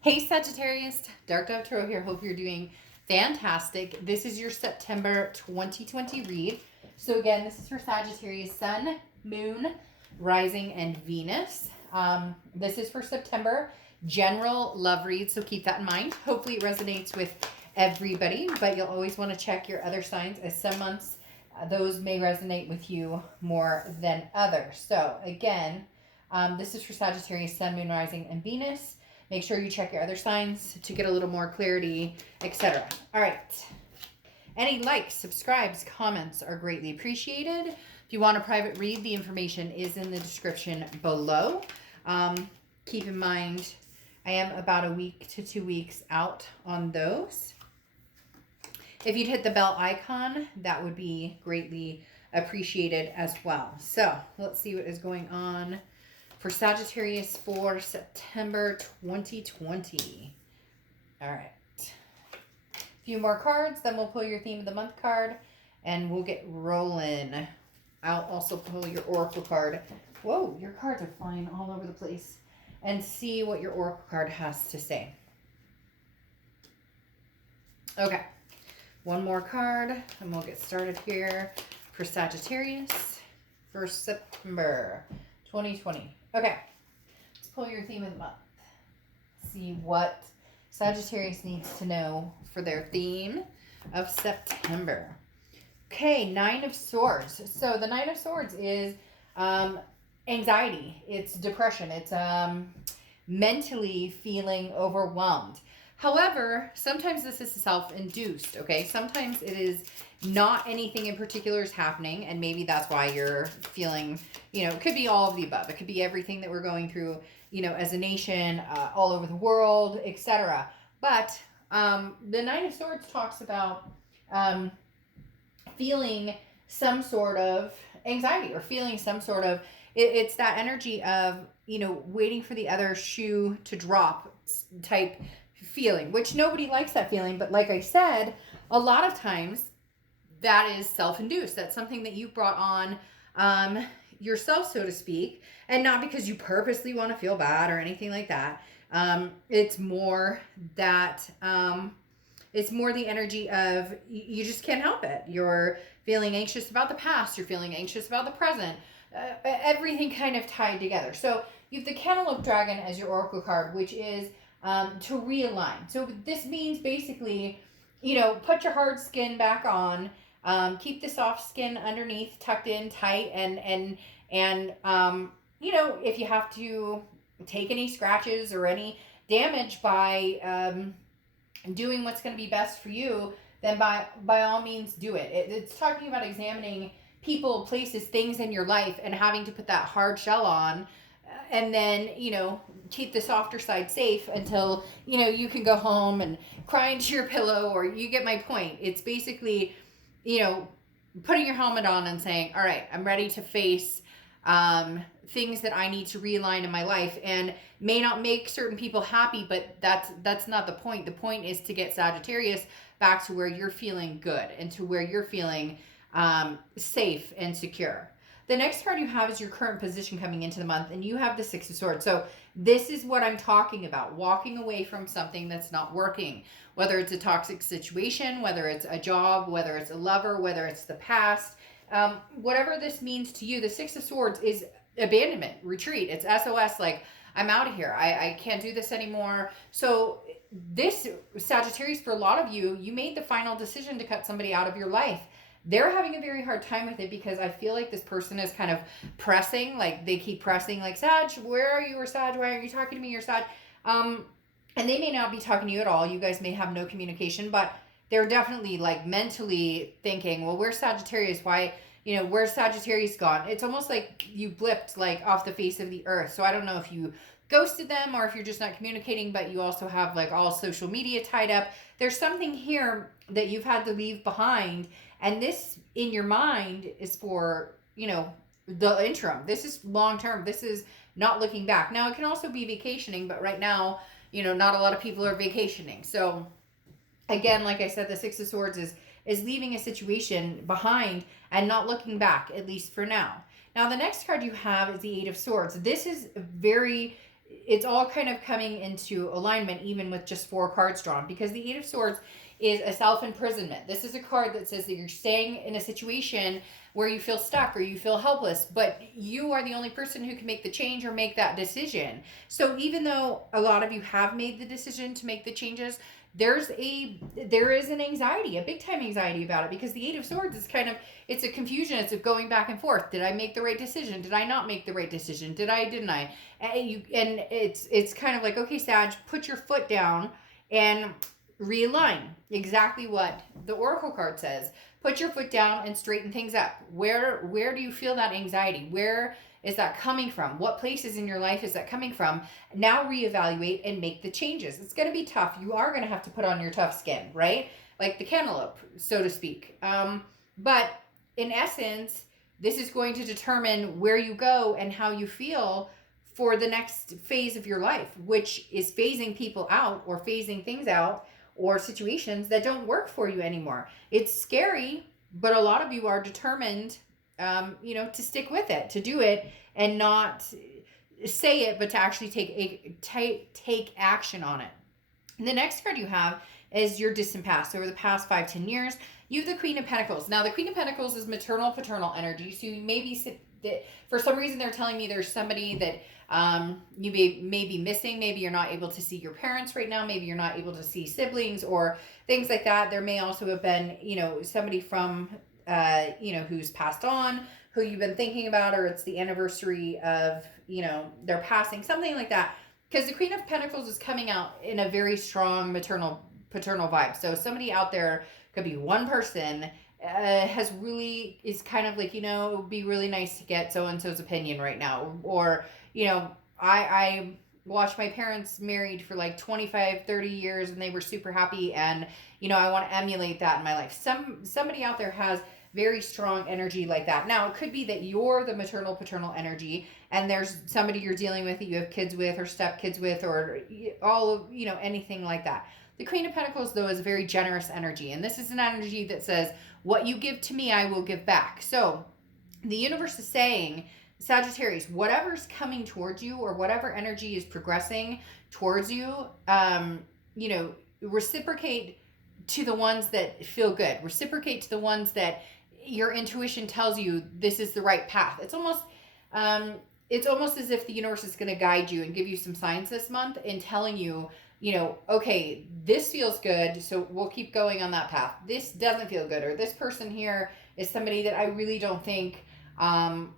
Hey Sagittarius, Dark Dove Tarot here. Hope you're doing fantastic. This is your September 2020 read. So again, this is for Sagittarius, Sun, Moon, Rising, and Venus. This is for September, general love read, so keep that in mind. Hopefully it resonates with everybody, but you'll always want to check your other signs, as some months those may resonate with you more than others. So again, this is for Sagittarius, Sun, Moon, Rising, and Venus. Make sure you check your other signs to get a little more clarity, etc. All right. Any likes, subscribes, comments are greatly appreciated. If you want a private read, the information is in the description below. Keep in mind, I am about a week to 2 weeks out on those. If you'd hit the bell icon, that would be greatly appreciated as well. So let's see what is going on for Sagittarius for September 2020. All right. A few more cards, then we'll pull your theme of the month card, and we'll get rolling. I'll also pull your oracle card. Whoa, your cards are flying all over the place. And see what your oracle card has to say. Okay. One more card, and we'll get started here for Sagittarius for September 2020. Okay, let's pull your theme of the month. See what Sagittarius needs to know for their theme of September. Okay, Nine of Swords. So the Nine of Swords is anxiety. It's depression. It's mentally feeling overwhelmed. However, sometimes this is self-induced, okay? Sometimes it is not anything in particular is happening, and maybe that's why you're feeling, it could be all of the above. It could be everything that we're going through, as a nation, all over the world, etc. But the Nine of Swords talks about feeling some sort of anxiety or feeling some sort of, it's that energy of, waiting for the other shoe to drop type feeling, which nobody likes that feeling. But like I said, a lot of times that is self-induced. That's something that you brought on yourself, so to speak, and not because you purposely want to feel bad or anything like that. It's more that it's more the energy of you just can't help it. You're feeling anxious about the past. You're feeling anxious about the present. Everything kind of tied together. So you have the Cantaloupe Dragon as your oracle card, which is to realign. So this means basically, put your hard skin back on, keep the soft skin underneath tucked in tight, and if you have to take any scratches or any damage by doing what's going to be best for you, then by all means do it. It's talking about examining people, places, things in your life, and having to put that hard shell on, and then keep the softer side safe until you can go home and cry into your pillow, or you get my point. It's basically putting your helmet on and saying, all right, I'm ready to face things that I need to realign in my life, and may not make certain people happy, but that's not the point. The point is to get Sagittarius back to where you're feeling good and to where you're feeling safe and secure. The next card you have is your current position coming into the month, and you have the Six of Swords. So this is what I'm talking about, walking away from something that's not working, whether it's a toxic situation, whether it's a job, whether it's a lover, whether it's the past, whatever this means to you. The Six of Swords is abandonment, retreat. It's SOS, like, I'm out of here. I can't do this anymore. So this, Sagittarius, for a lot of you, you made the final decision to cut somebody out of your life. They're having a very hard time with it because I feel like this person is kind of pressing, like they keep pressing, like, Sag, where are you? Or Sag, why aren't you talking to me? Or Sag. And they may not be talking to you at all. You guys may have no communication, but they're definitely like mentally thinking, well, where's Sagittarius? Why, where's Sagittarius gone? It's almost like you blipped like off the face of the earth. So I don't know if you ghosted them or if you're just not communicating, but you also have like all social media tied up. There's something here that you've had to leave behind. And this in your mind is for, the interim. This is long-term. This is not looking back. Now it can also be vacationing, but right now, not a lot of people are vacationing. So again, like I said, the Six of Swords is leaving a situation behind and not looking back, at least for now. Now, the next card you have is the Eight of Swords. This is very it's all kind of coming into alignment, even with just 4 cards drawn, because the Eight of Swords is a self-imprisonment. This is a card that says that you're staying in a situation where you feel stuck or you feel helpless, but you are the only person who can make the change or make that decision. So even though a lot of you have made the decision to make the changes, there is an anxiety, a big time anxiety about it, because the Eight of Swords is kind of, it's a confusion. It's a going back and forth. Did I make the right decision? Did I not make the right decision? Didn't I? And it's kind of like, okay, Sag, put your foot down and realign. Exactly what the Oracle card says. Put your foot down and straighten things up. Where do you feel that anxiety? Where is that coming from? What places in your life is that coming from? Now reevaluate and make the changes. It's going to be tough. You are going to have to put on your tough skin, right? Like the cantaloupe, so to speak. But in essence, this is going to determine where you go and how you feel for the next phase of your life, which is phasing people out or phasing things out or situations that don't work for you anymore. It's scary, but a lot of you are determined, to stick with it, to do it, and not say it, but to actually take action on it. And the next card you have is your distant past. Over the past 5-10 years, you have the Queen of Pentacles. Now, the Queen of Pentacles is maternal, paternal energy. So you maybe, for some reason, they're telling me there's somebody that you may be missing. Maybe you're not able to see your parents right now. Maybe you're not able to see siblings or things like that. There may also have been, somebody from, who's passed on, who you've been thinking about, or it's the anniversary of, their passing, something like that. Because the Queen of Pentacles is coming out in a very strong maternal, paternal vibe. So somebody out there, could be one person, is kind of like, it would be really nice to get so-and-so's opinion right now. Or, I watched my parents married for like 25, 30 years and they were super happy, and, I want to emulate that in my life. Somebody out there has very strong energy like that. Now, it could be that you're the maternal, paternal energy, and there's somebody you're dealing with that you have kids with or stepkids with, or all of, anything like that. The Queen of Pentacles, though, is a very generous energy, and this is an energy that says, what you give to me, I will give back. So the universe is saying, Sagittarius, whatever's coming towards you or whatever energy is progressing towards you, reciprocate to the ones that feel good. Reciprocate to the ones that your intuition tells you this is the right path. It's almost as if the universe is going to guide you and give you some signs this month in telling you, okay, this feels good, so we'll keep going on that path. This doesn't feel good, or this person here is somebody that I really don't think, I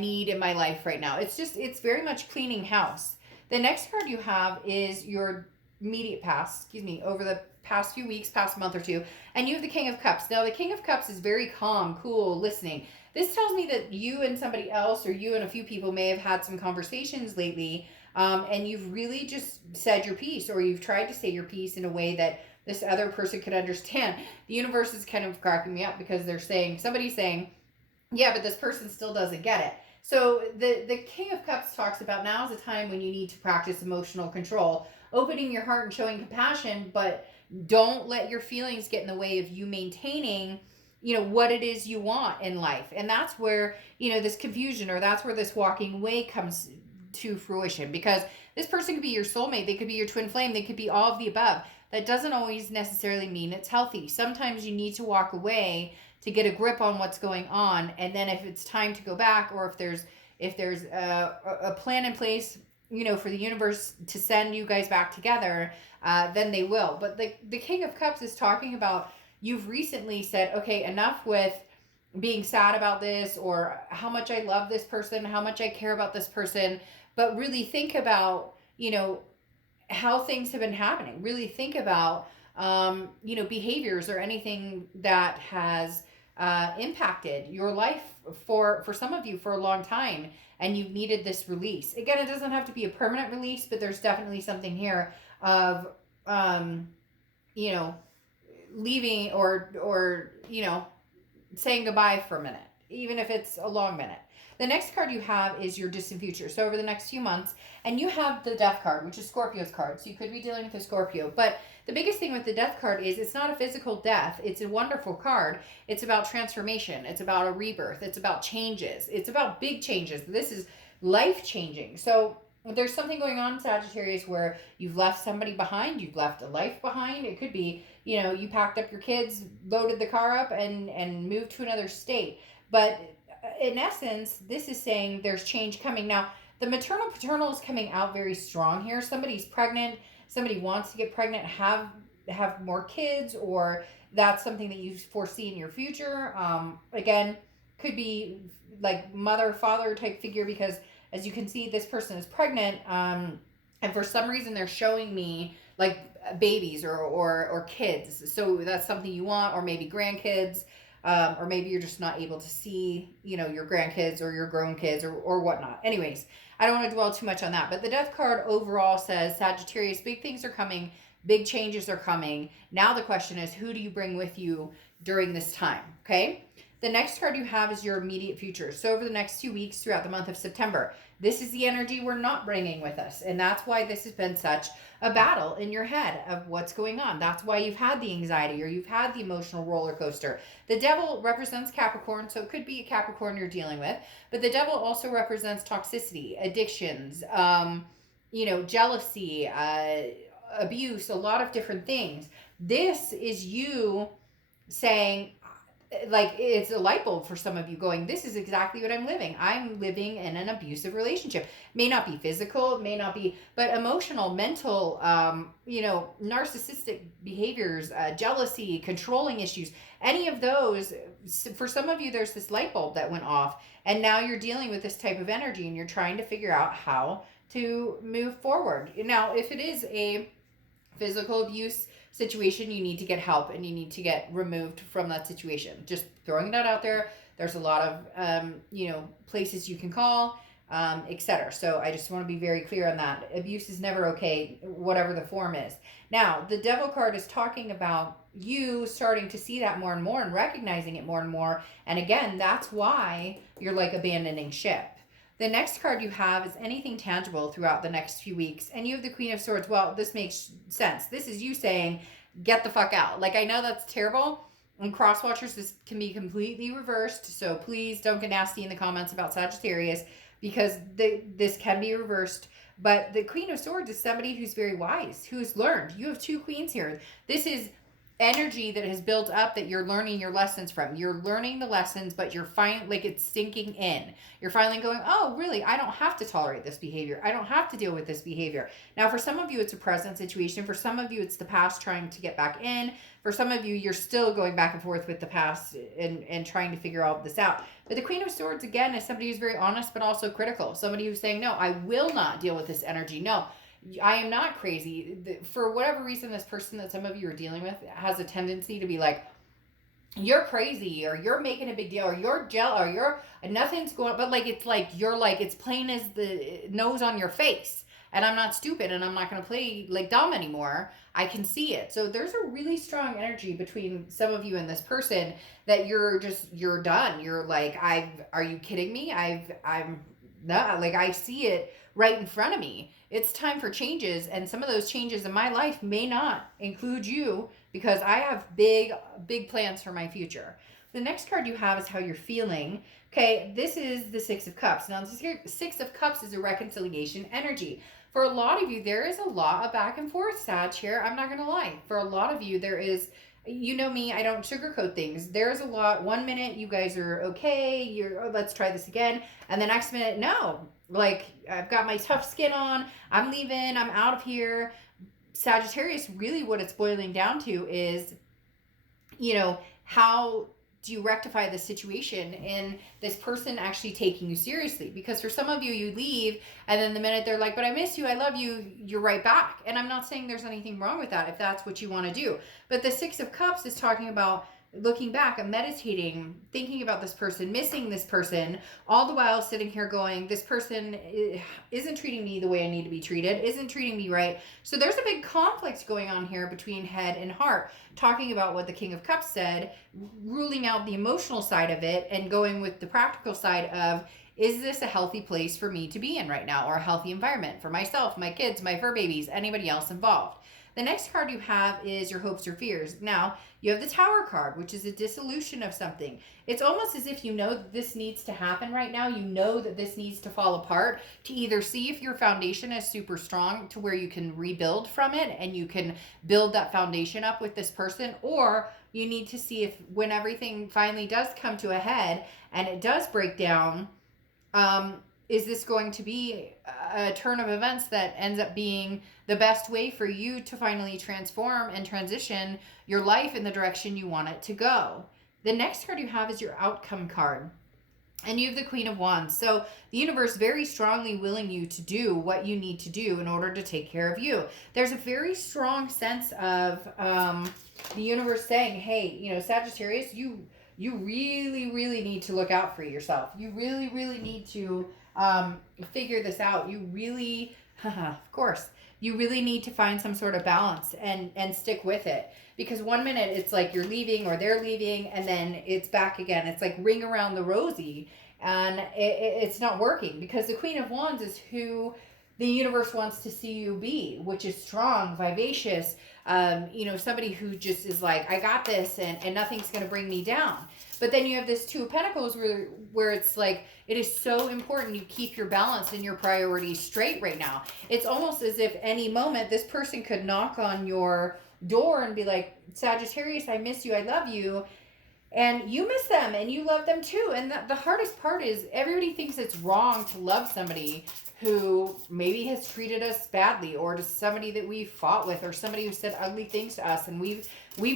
need in my life right now. It's very much cleaning house. The next card you have is your immediate past, over the past few weeks, past month or two, and you have the King of Cups. Now, the King of Cups is very calm, cool, listening. This tells me that you and somebody else, or you and a few people, may have had some conversations lately, and you've really just said your piece, or you've tried to say your piece in a way that this other person could understand. The universe is kind of cracking me up, because somebody's saying, yeah, but this person still doesn't get it. So the King of Cups talks about now is a time when you need to practice emotional control, opening your heart and showing compassion, but don't let your feelings get in the way of you maintaining, what it is you want in life. And that's where, this confusion, or that's where this walking away comes to fruition, because this person could be your soulmate. They could be your twin flame. They could be all of the above. That doesn't always necessarily mean it's healthy. Sometimes you need to walk away to get a grip on what's going on. And then if it's time to go back, or if there's a plan in place, for the universe to send you guys back together, then they will. But the King of Cups is talking about, you've recently said, okay, enough with being sad about this, or how much I love this person, how much I care about this person, but really think about, how things have been happening. Really think about, behaviors or anything that has impacted your life for some of you for a long time, and you've needed this release. Again, it doesn't have to be a permanent release, but there's definitely something here of, leaving or saying goodbye for a minute, even if it's a long minute. The next card you have is your distant future. So over the next few months, and you have the Death card, which is Scorpio's card. So you could be dealing with a Scorpio. But the biggest thing with the Death card is it's not a physical death. It's a wonderful card. It's about transformation. It's about a rebirth. It's about changes. It's about big changes. This is life changing. So there's something going on, Sagittarius, where you've left somebody behind, you've left a life behind. It could be, you packed up your kids, loaded the car up, and moved to another state. But in essence, this is saying there's change coming. Now, the maternal paternal is coming out very strong here. Somebody's pregnant, somebody wants to get pregnant, have more kids, or that's something that you foresee in your future. Again, could be like mother father type figure, because as you can see, this person is pregnant, and for some reason they're showing me like babies or kids. So that's something you want, or maybe grandkids, or maybe you're just not able to see, your grandkids or your grown kids or whatnot. Anyways, I don't want to dwell too much on that. But the Death card overall says, Sagittarius, big things are coming, big changes are coming. Now the question is, who do you bring with you during this time? Okay. The next card you have is your immediate future. So over the next 2 weeks throughout the month of September, this is the energy we're not bringing with us. And that's why this has been such a battle in your head of what's going on. That's why you've had the anxiety, or you've had the emotional roller coaster. The devil represents Capricorn, so it could be a Capricorn you're dealing with. But the devil also represents toxicity, addictions, jealousy, abuse, a lot of different things. This is you saying, like, it's a light bulb for some of you, going, this is exactly what I'm living in an abusive relationship. May not be physical, may not be, but emotional, mental, narcissistic behaviors, jealousy, controlling issues, any of those. For some of you, there's this light bulb that went off, and now you're dealing with this type of energy, and you're trying to figure out how to move forward. Now, if it is a physical abuse situation, you need to get help, and you need to get removed from that situation. Just throwing that out there. There's a lot of places you can call, etc. So I just want to be very clear on that. Abuse is never okay, whatever the form is. Now, the devil card is talking about you starting to see that more and more and recognizing it more and more. And again, that's why you're like abandoning ship. The next card you have is anything tangible throughout the next few weeks. And you have the Queen of Swords. Well, this makes sense. This is you saying, get the fuck out. Like, I know that's terrible. And cross watchers, this can be completely reversed. So please don't get nasty in the comments about Sagittarius, because this can be reversed. But the Queen of Swords is somebody who's very wise, who's learned. You have two queens here. This is energy that has built up that you're learning your lessons from. You're learning the lessons, but you're it's sinking in. You're finally going, oh, really? I don't have to tolerate this behavior. I don't have to deal with this behavior. Now, for some of you, it's a present situation. For some of you, it's the past trying to get back in. For some of you, you're still going back and forth with the past and trying to figure all this out. But the Queen of Swords, again, is somebody who's very honest, but also critical. Somebody who's saying, no, I will not deal with this energy. No, I am not crazy. For whatever reason, this person that some of you are dealing with has a tendency to be like, you're crazy, or you're making a big deal, or you're jealous, or you're nothing's going. But it's plain as the nose on your face. And I'm not stupid, and I'm not going to play like dumb anymore. I can see it. So there's a really strong energy between some of you and this person that you're done. You're like, are you kidding me? I'm not, like, I see it right in front of me. It's time for changes, and some of those changes in my life may not include you, because I have big plans for my future. The next card you have is how you're feeling. Okay, this is the Six of Cups. Now, the Six of Cups is a reconciliation energy. For a lot of you, there is a lot of back and forth, Sag, here. I'm not going to lie. For a lot of you, there is, you know me, I don't sugarcoat things. There's a lot. 1 minute, you guys are okay. Let's try this again. And the next minute, no. Like, I've got my tough skin on. I'm leaving. I'm out of here. Sagittarius, really what it's boiling down to is, how do you rectify the situation and this person actually taking you seriously? Because for some of you, you leave, and then the minute they're like, but I miss you, I love you, you're right back. And I'm not saying there's anything wrong with that if that's what you want to do. But the Six of Cups is talking about looking back and meditating, thinking about this person, missing this person, all the while sitting here going, this person isn't treating me the way I need to be treated, isn't treating me right. So there's a big conflict going on here between head and heart, talking about what the King of Cups said, ruling out the emotional side of it and going with the practical side of, is this a healthy place for me to be in right now, or a healthy environment for myself, my kids, my fur babies, anybody else involved? The next card you have is your hopes or fears. Now, you have the Tower card, which is a dissolution of something. It's almost as if you know that this needs to happen right now. You know that this needs to fall apart to either see if your foundation is super strong to where you can rebuild from it and you can build that foundation up with this person, or you need to see if when everything finally does come to a head and it does break down, is this going to be a turn of events that ends up being the best way for you to finally transform and transition your life in the direction you want it to go? The next card you have is your outcome card. And you have the Queen of Wands. So the universe very strongly willing you to do what you need to do in order to take care of you. There's a very strong sense of the universe saying, hey, you know, Sagittarius, you really, really need to look out for yourself. You really, really need to figure this out. You really, of course, you really need to find some sort of balance and stick with it. Because one minute it's like you're leaving or they're leaving, and then it's back again. It's like ring around the rosy, and it's not working, because the Queen of Wands is who the universe wants to see you be, which is strong, vivacious, you know, somebody who just is like, I got this, and nothing's going to bring me down. But then you have this Two of Pentacles where it's like, it is so important you keep your balance and your priorities straight right now. It's almost as if any moment this person could knock on your door and be like, Sagittarius, I miss you, I love you. And you miss them and you love them too. And the hardest part is everybody thinks it's wrong to love somebody who maybe has treated us badly, or to somebody that we fought with, or somebody who said ugly things to us, and we've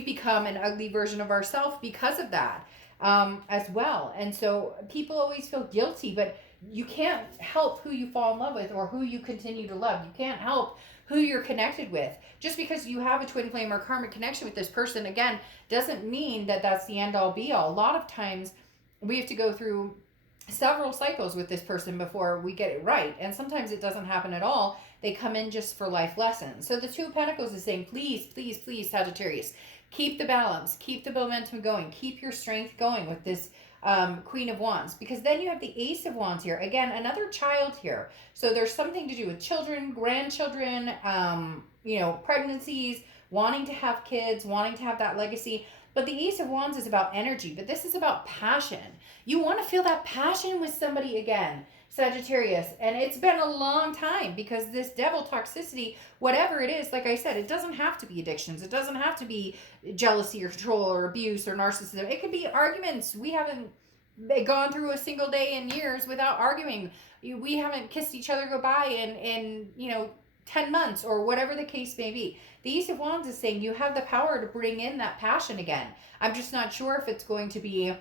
become an ugly version of ourselves because of that as well. And so people always feel guilty, but you can't help who you fall in love with or who you continue to love. You can't help who you're connected with. Just because you have a twin flame or karmic connection with this person, again, doesn't mean that that's the end all be all. A lot of times we have to go through several cycles with this person before we get it right. And sometimes it doesn't happen at all. They come in just for life lessons. So the Two of Pentacles is saying, please, please, please, Sagittarius, keep the balance, keep the momentum going, keep your strength going with this Queen of Wands, because then you have the Ace of Wands here. Again, another child here. So there's something to do with children, grandchildren, you know, pregnancies, wanting to have kids, wanting to have that legacy. But the Ace of Wands is about energy, but this is about passion. You want to feel that passion with somebody again, Sagittarius. And it's been a long time, because this devil toxicity, whatever it is, like I said, it doesn't have to be addictions. It doesn't have to be jealousy or control or abuse or narcissism. It could be arguments. We haven't gone through a single day in years without arguing. We haven't kissed each other goodbye in you know, 10 months, or whatever the case may be. The Ace of Wands is saying you have the power to bring in that passion again. I'm just not sure if it's going to be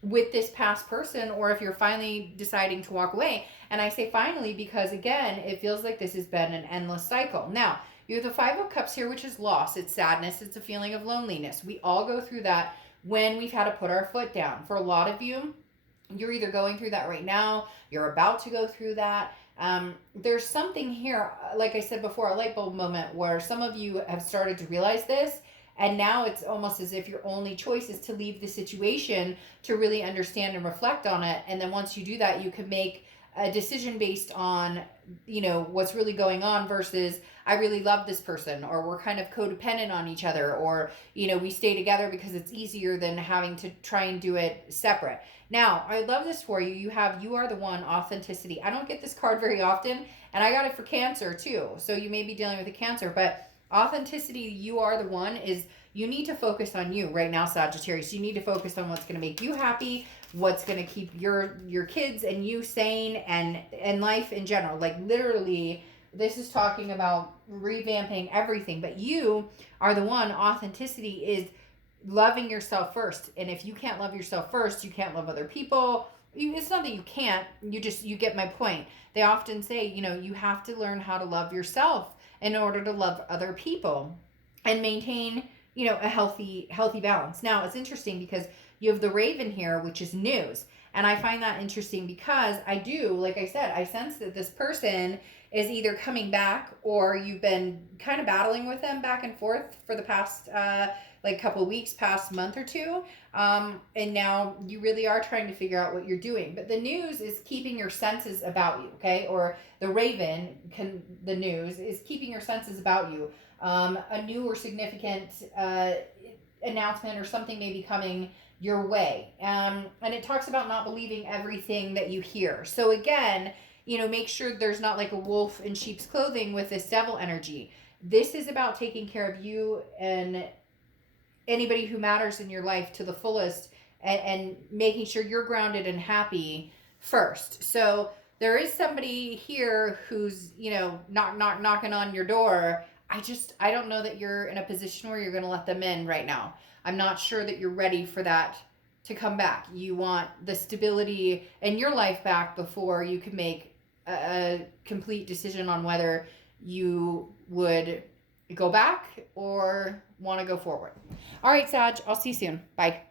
with this past person, or if you're finally deciding to walk away. And I say finally because, again, it feels like this has been an endless cycle. Now, you have the Five of Cups here, which is loss. It's sadness. It's a feeling of loneliness. We all go through that when we've had to put our foot down. For a lot of you, you're either going through that right now, you're about to go through that. There's something here, like I said before, a light bulb moment where some of you have started to realize this, and now it's almost as if your only choice is to leave the situation to really understand and reflect on it. And then once you do that, you can make a decision based on, you know, what's really going on versus I really love this person, or we're kind of codependent on each other, or, you know, we stay together because it's easier than having to try and do it separate. Now, I love this for you. You have You Are the One, authenticity. I don't get this card very often, and I got it for Cancer too. So you may be dealing with a Cancer, but authenticity, You Are the One, is you need to focus on you right now, Sagittarius. You need to focus on what's going to make you happy, what's going to keep your kids and you sane, and life in general. Like literally, this is talking about revamping everything, but you are the one. Authenticity is loving yourself first. And if you can't love yourself first, you can't love other people. It's not that you can't, you get my point. They often say, you know, you have to learn how to love yourself in order to love other people and maintain, you know, a healthy balance. Now, it's interesting because you have the Raven here, which is news. And I find that interesting because I do, like I said, I sense that this person is either coming back, or you've been kind of battling with them back and forth for the past like couple weeks, past month or two. And now you really are trying to figure out what you're doing. But the news is keeping your senses about you, okay? Or the Raven, the news is keeping your senses about you. a new or significant announcement or something may be coming your way. And it talks about not believing everything that you hear. So again, make sure there's not like a wolf in sheep's clothing with this devil energy. This is about taking care of you and anybody who matters in your life to the fullest, and making sure you're grounded and happy first. So there is somebody here who's, knocking on your door. I don't know that you're in a position where you're going to let them in right now. I'm not sure that you're ready for that to come back. You want the stability in your life back before you can make a complete decision on whether you would go back or want to go forward. All right, Sag, I'll see you soon. Bye.